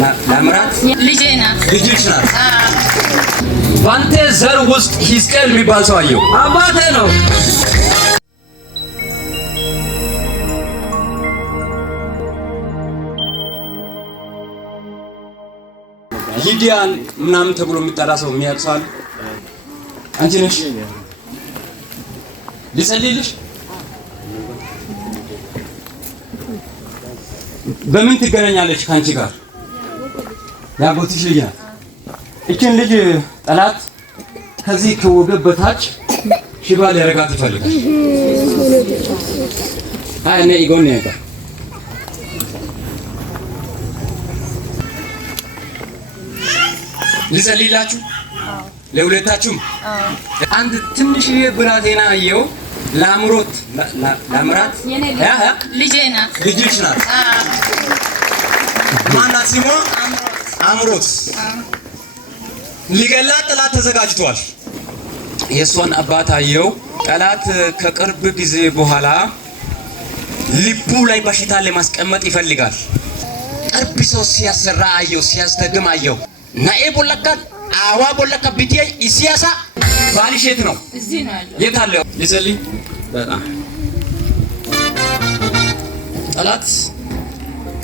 ለምራት ልጄ ናት። ልጅሽ ናት። ባንተ ዘር ውስጥ ሂዝቅኤል የሚባል ሰው አየሁ። አባቴ ነው። ሊዲያን ምናምን ተብሎ የሚጠራ ሰው የሚያውቅ ሰው አለ? አንቺ ነሽ? ልጸልይልሽ? በምን ትገናኛለች ካንቺ ጋር? ያጎትሽ ልጅ ናት። እቺን ልጅ ጠላት ከዚህ ከወገብ በታች ሽባ ሊያረጋት ይፈልጋል። አይ እኔ ኢጎን ነው ያለው። ልጸልይላችሁ ለሁለታችሁም። አንድ ትንሽዬ ብላቴና አየሁ። ለምራት ልጄ ናት። ልጅሽ ናት። ማናት ስሟ? አምሮት። ሊገላት ጠላት ተዘጋጅቷል። የእሷን አባት አየሁ። ጠላት ከቅርብ ጊዜ በኋላ ልቡ ላይ በሽታ ለማስቀመጥ ይፈልጋል። ቅርብ ሰው ሲያሰራ አየሁ፣ ሲያስደግም አየሁ። ናኤ ቦለካ አዋ ቦለካ ቢቲያ ኢሲያሳ ባልሽ የት ነው? እዚህ ነው ያለው። የት አለ? ልጸልይ። በጣም ጠላት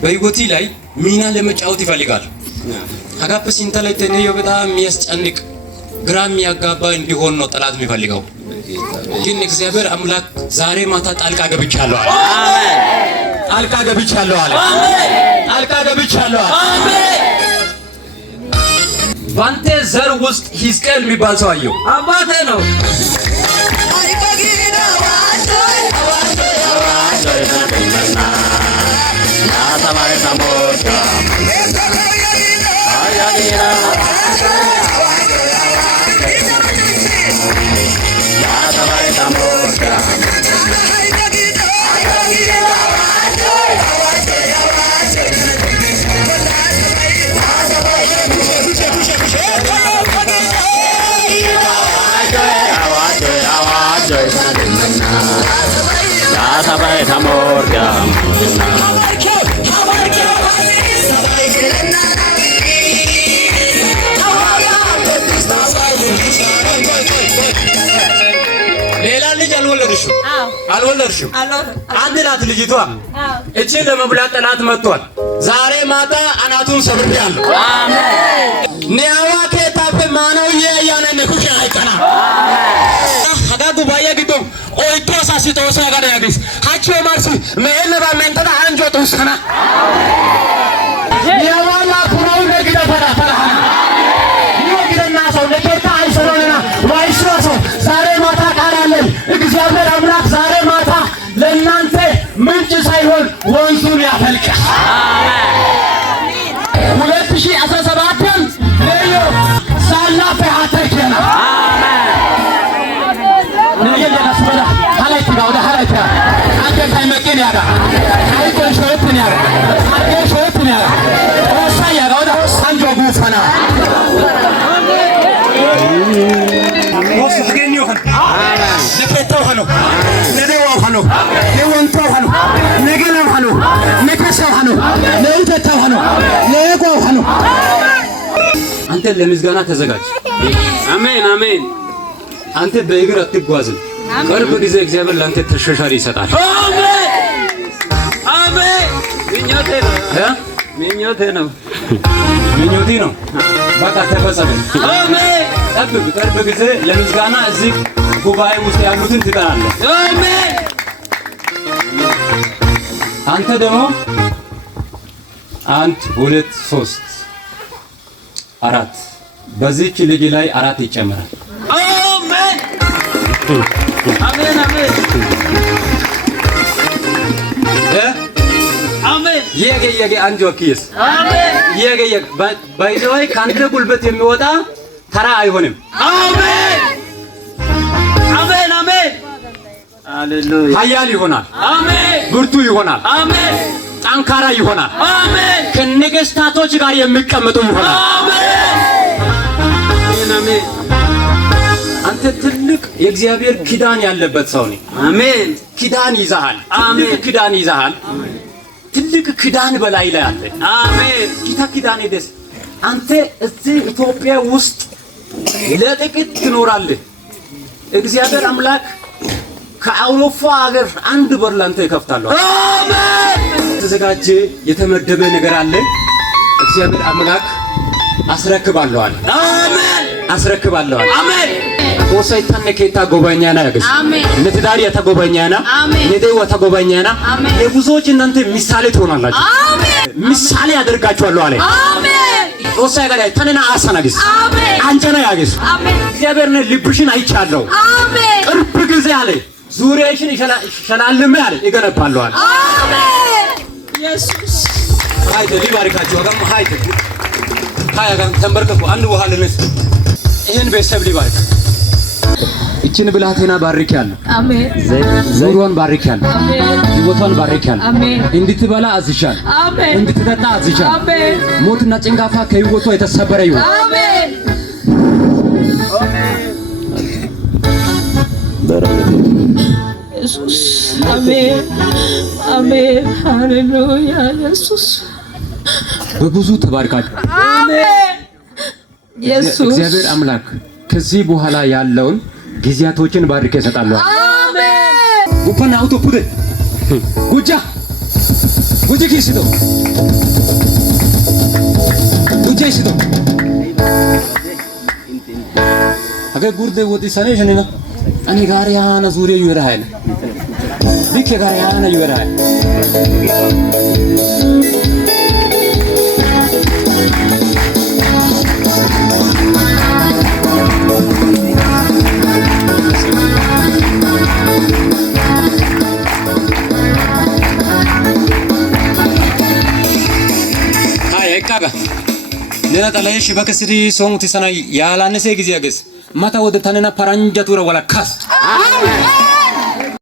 በህይወቴ ላይ ሚና ለመጫወት ይፈልጋል። አጋፕ ሲንተ ላይ ተነዮ በጣም የሚያስጨንቅ ግራ የሚያጋባ እንዲሆን ነው ጠላት የሚፈልገው። ግን እግዚአብሔር አምላክ ዛሬ ማታ ጣልቃ ገብቻለሁ አለ። አሜን። ጣልቃ ገብቻለሁ አለ። አሜን። ጣልቃ ገብቻለሁ አለ። አሜን። ባንተ ዘር ውስጥ ሂዝቅኤል የሚባል ሰው አየሁ። አባቴ ነው። ሌላ ልጅ አልወለድሽም? አልወለድሽም? አንድ ናት ልጅቷ። እቺን ለመብላት ጠላት መጥቷል። ዛሬ ማታ አናቱን ሰብሬያለሁ። አሜን። ኒያዋ ከታፈ ማነው ያያነ ነኩሽ አይቀና ሀጋጉ ባየግዶ ኦይቶ ሳሲቶ ሳጋዳ ያግስ ሃቾ ማርሲ መኤለባ መንተዳ አንጆ ተውሰና ኒያዋ ላ ኩራው ነግዳ ፈራ ፈራ ይወግደና ሰው ለጌታ አይሰራና ዋይሶሶ ዛሬ ማታ ቃላለን። እግዚአብሔር አምላክ ዛሬ ማታ ለእናንተ ምንጭ ሳይሆን ወንዙን ያፈልቃል። አሜን። 2017 ለዮ ሳላፈ አተከና ነገ ለስበራ ሀላይት ጋውዳ ሀላይት አንተ ታይመቀን ያጋ አይቆን ሾትን ያጋ አገ ሾትን ያጋ ወሳ ያጋውዳ አንጆ ጉፈና ወስ ገኝ ይሆን ለፈተው ሆኖ ለደዋው ሆኖ ለወንተው ሆኖ ነገላው ሆኖ ለከሰው ሆኖ ለውተታው ሆኖ ለቆው ሆኖ አንተ ለምስጋና ተዘጋጅ። አሜን አሜን። አንተ በእግር አትጓዝም። ቅርብ ጊዜ እግዚአብሔር ላንተ ተሸሻሪ ይሰጣል። አሜን አሜን። ምኞቴ ነው ምኞቴ ነው ምኞቴ ነው። በቃ ተፈጸመ። አሜን። ጠብቅ። ቅርብ ጊዜ ለምስጋና እዚህ ጉባኤ ውስጥ ያሉትን ትጠራለህ። አሜን። አንተ ደግሞ 1 2 3 4 በዚህች ልጅ ላይ 4 ይጨመራል። አሜን አሜን አሜን አሜን። የገየገ አንጆ ኪስ አሜን። የገየ ባይዘይ ካንተ ጉልበት የሚወጣ ተራ አይሆንም። አሜን አሜን አሜን። ሃሌሉያ። ኃያል ይሆናል። አሜን። ብርቱ ይሆናል። አሜን። ጠንካራ ይሆናል። አሜን። ከነገስታቶች ጋር የሚቀመጡ ይሆናል። አሜን አሜን። አንተ ትልቅ የእግዚአብሔር ኪዳን ያለበት ሰው ነህ። አሜን። ኪዳን ይዛሃል። አሜን። ኪዳን ይዛሃል። ትልቅ ኪዳን በላይ ላይ አለ። አሜን። ጌታ ኪዳን ደስ አንተ እዚህ ኢትዮጵያ ውስጥ ለጥቂት ትኖራለህ። እግዚአብሔር አምላክ ከአውሮፓ ሀገር አንድ በር ላንተ ይከፍታል። አሜን። ተዘጋጀ የተመደበ ነገር አለ። እግዚአብሔር አምላክ አስረክባለሁ አለ። አሜን። አስረክባለሁ አለ። አሜን። ወሰይታን ከታ ጎበኛና ያገስ አሜን። ለትዳር የተጎበኛና አሜን። ለደው የተጎበኛና አሜን። ለብዙዎች እናንተ ምሳሌ ትሆናላችሁ። አሜን። ምሳሌ ያደርጋችኋለሁ አለ። አሜን። ወሰይ ጋር ተነና አሰናግስ አሜን። አንጀና ያገስ አሜን። እግዚአብሔር ነው ልብሽን አይቻለሁ። አሜን። ቅርብ ጊዜ አለ ዙሪያሽን ይሸላልም አለ ይገነባለሁ አለ። አሜን። ኢየሱስ ሃይደ ሊባርካችሁ ወገም ሃይደ ሃያጋም ተንበርከኩ አንድ ውሃ ለነስ ይሄን ቤተሰብ ሊባርክ እቺን ብላቴና ባርኪያለሁ። አሜን። ዙሪያውን ባርኪያለሁ። አሜን። ህይወቷን ባርኪያለሁ። አሜን። እንድትበላ አዝሻለሁ። አሜን። እንድትጠጣ አዝሻለሁ። አሜን። ሞትና ጭንጋፋ ከህይወቷ የተሰበረ ይሁን። አሜን። ኢየሱስ አሜን። አሜን። ሃሌሉያ ኢየሱስ በብዙ ተባርካችሁ። አሜን። ኢየሱስ እግዚአብሔር አምላክ ከዚህ በኋላ ያለውን ጊዜያቶችን ባርኬ እሰጣለሁ። አሜን። ጉፈና አውቶ ፑደ ጉጃ ኪስቶ ጉጃ ይስቶ አገ ጉርደ ወዲ ሰኔ ሸኔና አኒ ጋሪያና ዙሪያ ይወራል ቢከ ጋሪያና ይወራል ነና ጠላሽ በከስሪ ሶሙት ሰና ያላነሰ ጊዜ ያገስ ማታ ወደ ታነና ፓራንጃቱራ ወላ ካስ